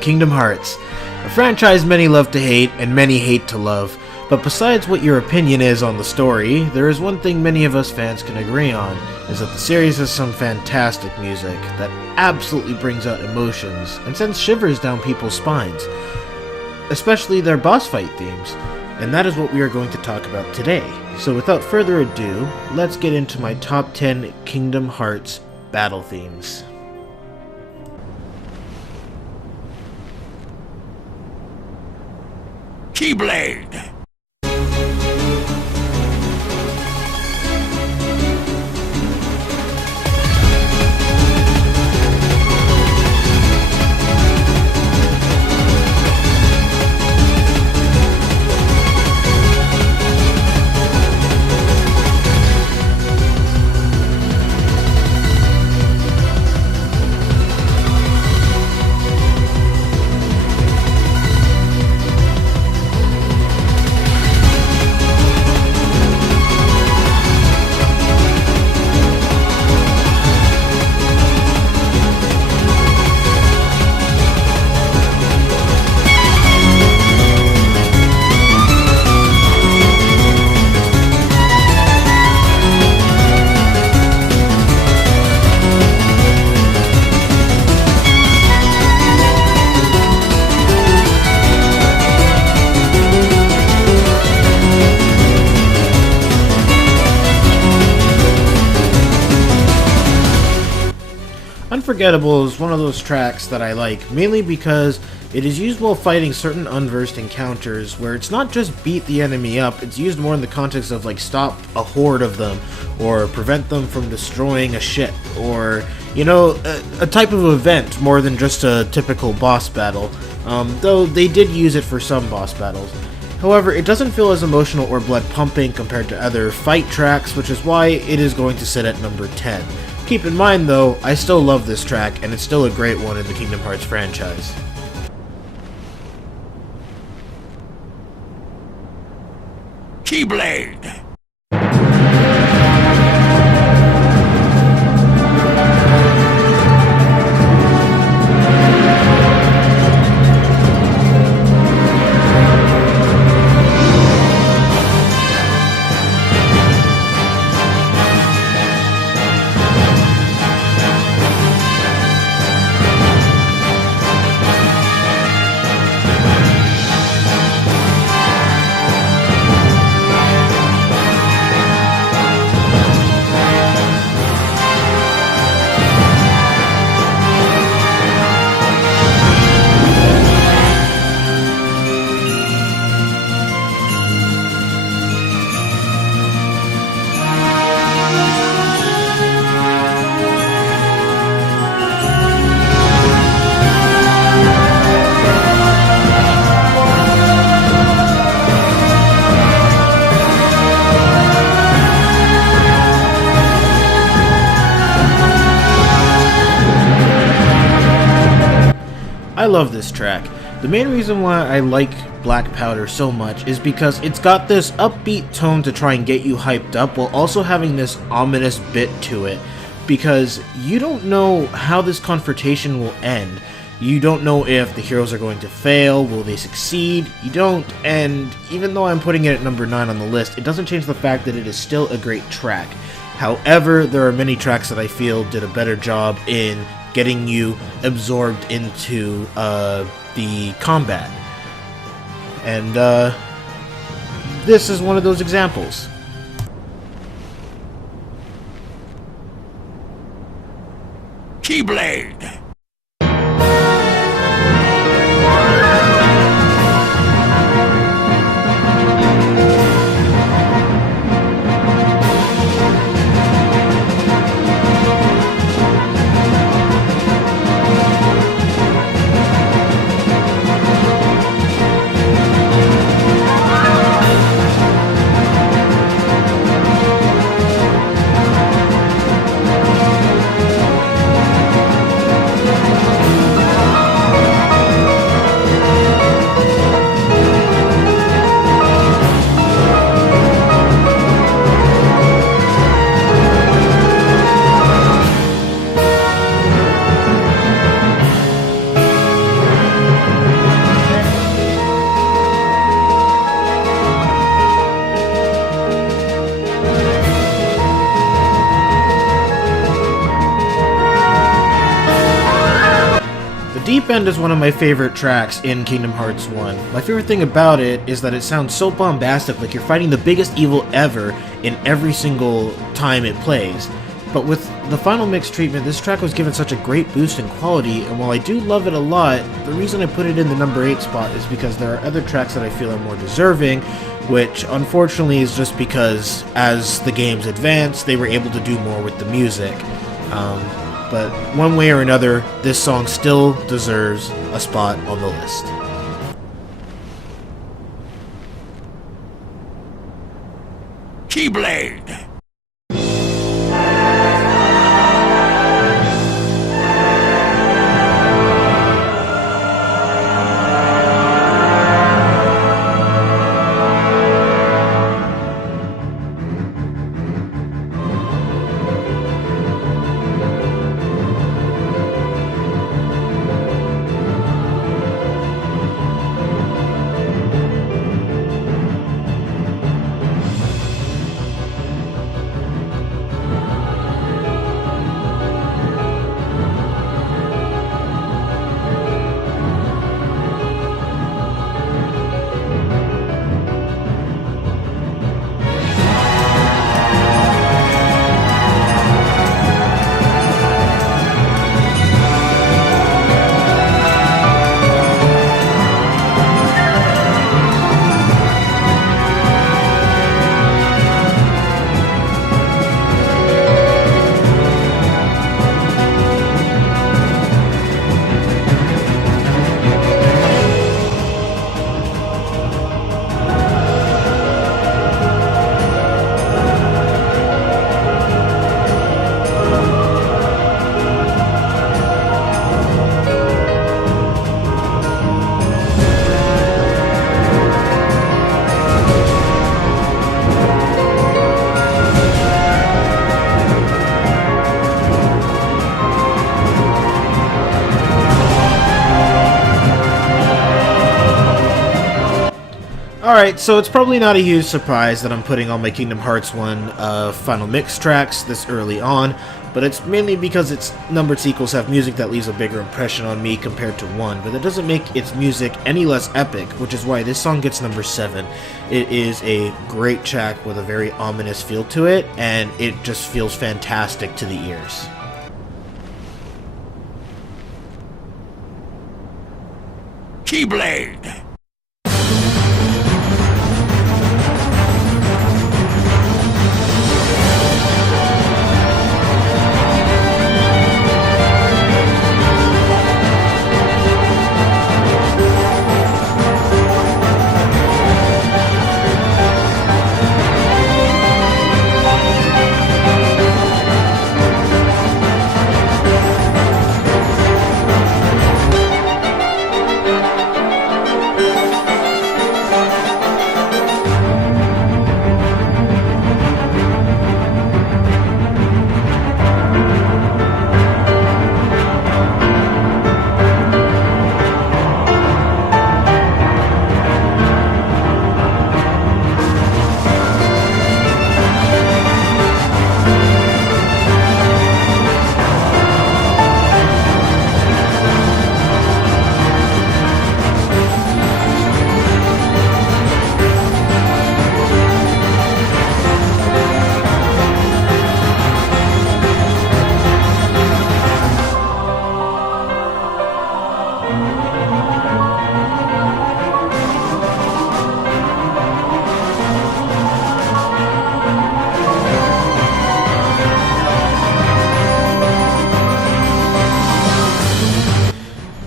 Kingdom Hearts. A franchise many love to hate and many hate to love. But besides what your opinion is on the story, there is one thing many of us fans can agree on, is that the series has some fantastic music that absolutely brings out emotions and sends shivers down people's spines, especially their boss fight themes, and that is what we are going to talk about today. So without further ado, let's get into my top 10 Kingdom Hearts battle themes. Keyblade! Unforgettable is one of those tracks that I like, mainly because it is used while fighting certain unversed encounters, where it's not just beat the enemy up, it's used more in the context of like stop a horde of them, or prevent them from destroying a ship, or, you know, a type of event more than just a typical boss battle, though they did use it for some boss battles. However, it doesn't feel as emotional or blood pumping compared to other fight tracks, which is why it is going to sit at number 10. Keep in mind though, I still love this track, and it's still a great one in the Kingdom Hearts franchise. Keyblade! I love this track. The main reason why I like Black Powder so much is because it's got this upbeat tone to try and get you hyped up while also having this ominous bit to it, because you don't know how this confrontation will end. You don't know if the heroes are going to fail, will they succeed, you don't, and even though I'm putting it at number 9 on the list, it doesn't change the fact that it is still a great track. However, there are many tracks that I feel did a better job in getting you absorbed into the combat. And this is one of those examples. Keyblade! Deep End is one of my favorite tracks in Kingdom Hearts 1. My favorite thing about it is that it sounds so bombastic, like you're fighting the biggest evil ever in every single time it plays. But with the final mix treatment, this track was given such a great boost in quality, and while I do love it a lot, the reason I put it in the number 8 spot is because there are other tracks that I feel are more deserving, which unfortunately is just because as the games advanced, they were able to do more with the music. But one way or another, this song still deserves a spot on the list. Keyblade! Alright, so it's probably not a huge surprise that I'm putting all my Kingdom Hearts 1 final mix tracks this early on, but it's mainly because its numbered sequels have music that leaves a bigger impression on me compared to 1, but that doesn't make its music any less epic, which is why this song gets number 7. It is a great track with a very ominous feel to it, and it just feels fantastic to the ears. Keyblade!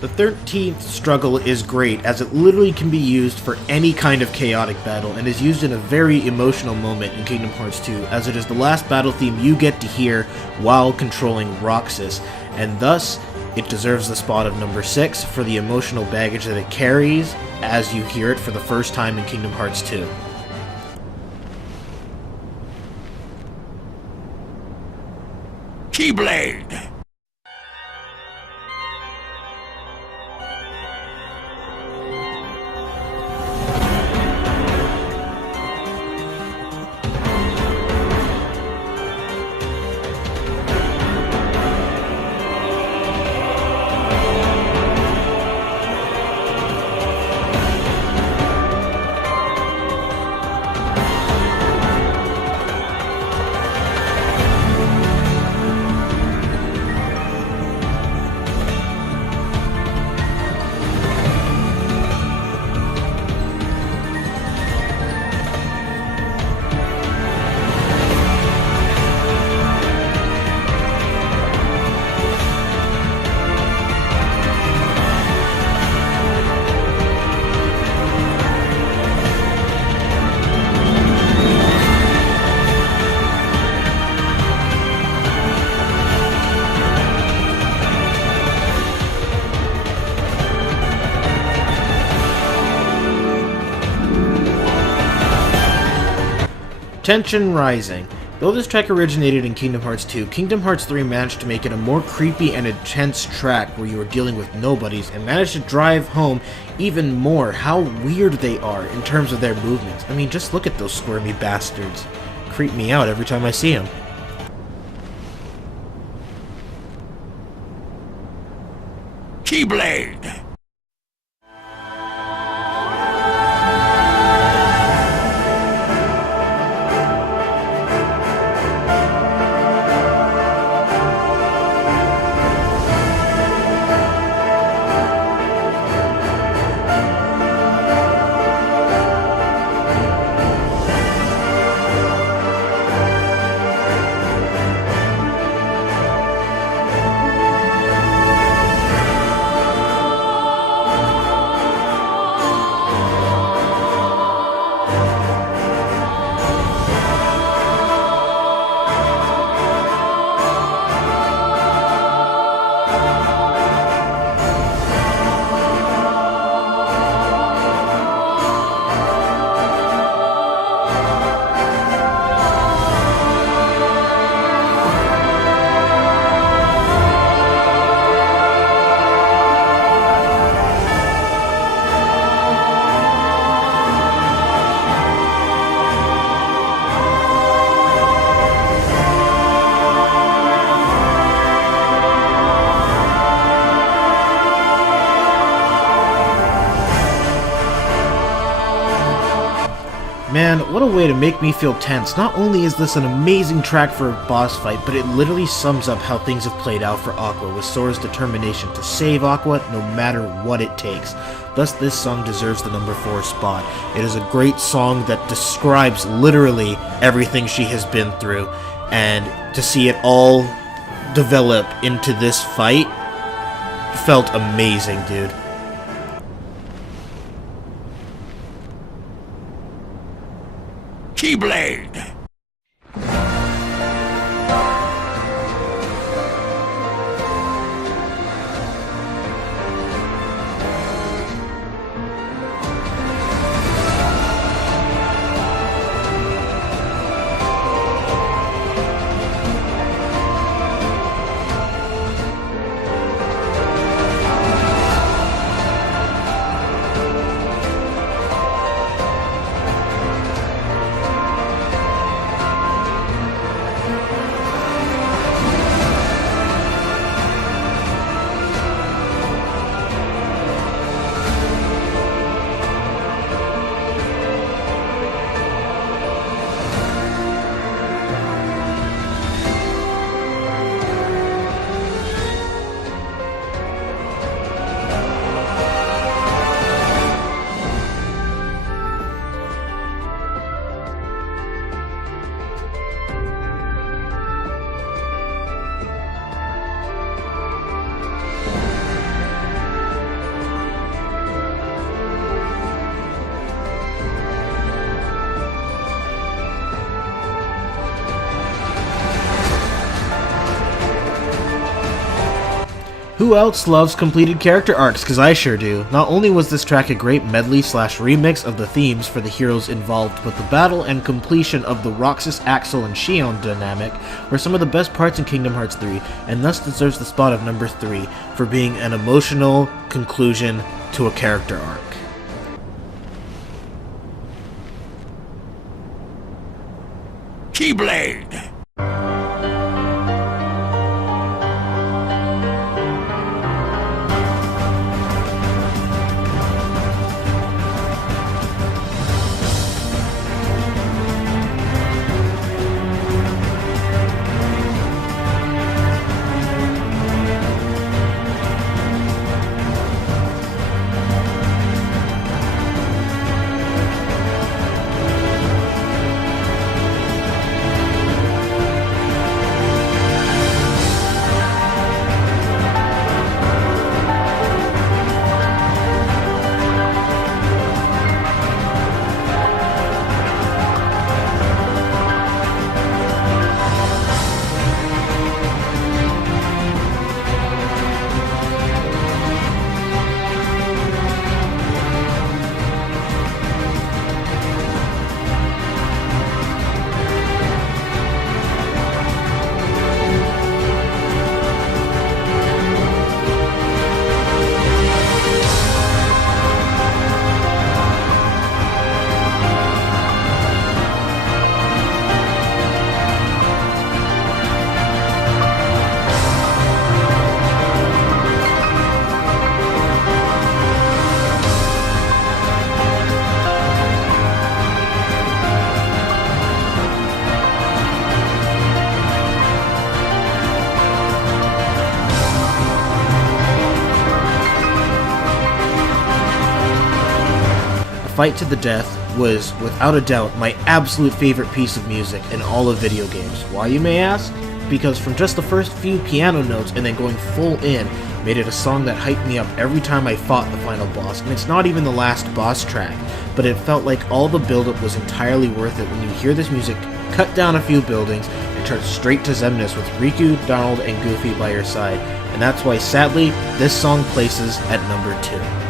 The 13th struggle is great, as it literally can be used for any kind of chaotic battle, and is used in a very emotional moment in Kingdom Hearts 2, as it is the last battle theme you get to hear while controlling Roxas, and thus, it deserves the spot of number 6 for the emotional baggage that it carries as you hear it for the first time in Kingdom Hearts 2. Keyblade! Tension rising. Though this track originated in Kingdom Hearts 2, Kingdom Hearts 3 managed to make it a more creepy and intense track where you are dealing with nobodies and managed to drive home even more how weird they are in terms of their movements. I mean, just look at those squirmy bastards. Creep me out every time I see them. Keyblade! Man, what a way to make me feel tense. Not only is this an amazing track for a boss fight, but it literally sums up how things have played out for Aqua, with Sora's determination to save Aqua no matter what it takes. Thus, this song deserves the number 4 spot. It is a great song that describes literally everything she has been through, and to see it all develop into this fight felt amazing, dude. Keyblade! Who else loves completed character arcs? Because I sure do. Not only was this track a great medley slash remix of the themes for the heroes involved, but the battle and completion of the Roxas, Axel, and Xion dynamic were some of the best parts in Kingdom Hearts 3, and thus deserves the spot of number 3 for being an emotional conclusion to a character arc. Keyblade! fight to the death was, without a doubt, my absolute favorite piece of music in all of video games. Why, you may ask? Because from just the first few piano notes and then going full in, made it a song that hyped me up every time I fought the final boss. And it's not even the last boss track, but it felt like all the build-up was entirely worth it when you hear this music cut down a few buildings and turn straight to Xemnas with Riku, Donald, and Goofy by your side. And that's why, sadly, this song places at number 2.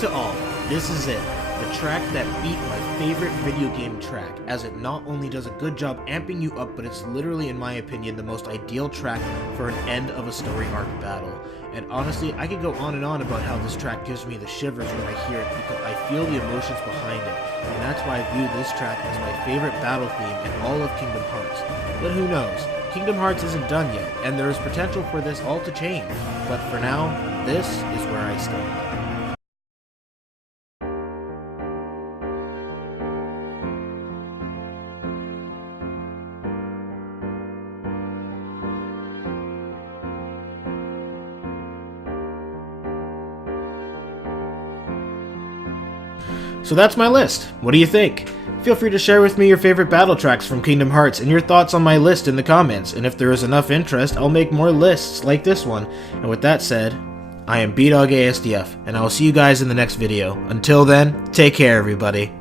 to all, this is it. The track that beat my favorite video game track, as it not only does a good job amping you up, but it's literally, in my opinion, the most ideal track for an end of a story arc battle. And honestly, I could go on and on about how this track gives me the shivers when I hear it, because I feel the emotions behind it, and that's why I view this track as my favorite battle theme in all of Kingdom Hearts. But who knows? Kingdom Hearts isn't done yet, and there is potential for this all to change, but for now, this is where I stand. So that's my list. What do you think? Feel free to share with me your favorite battle tracks from Kingdom Hearts and your thoughts on my list in the comments, and if there is enough interest, I'll make more lists like this one. And with that said, I am BDogASDF, and I will see you guys in the next video. Until then, take care everybody.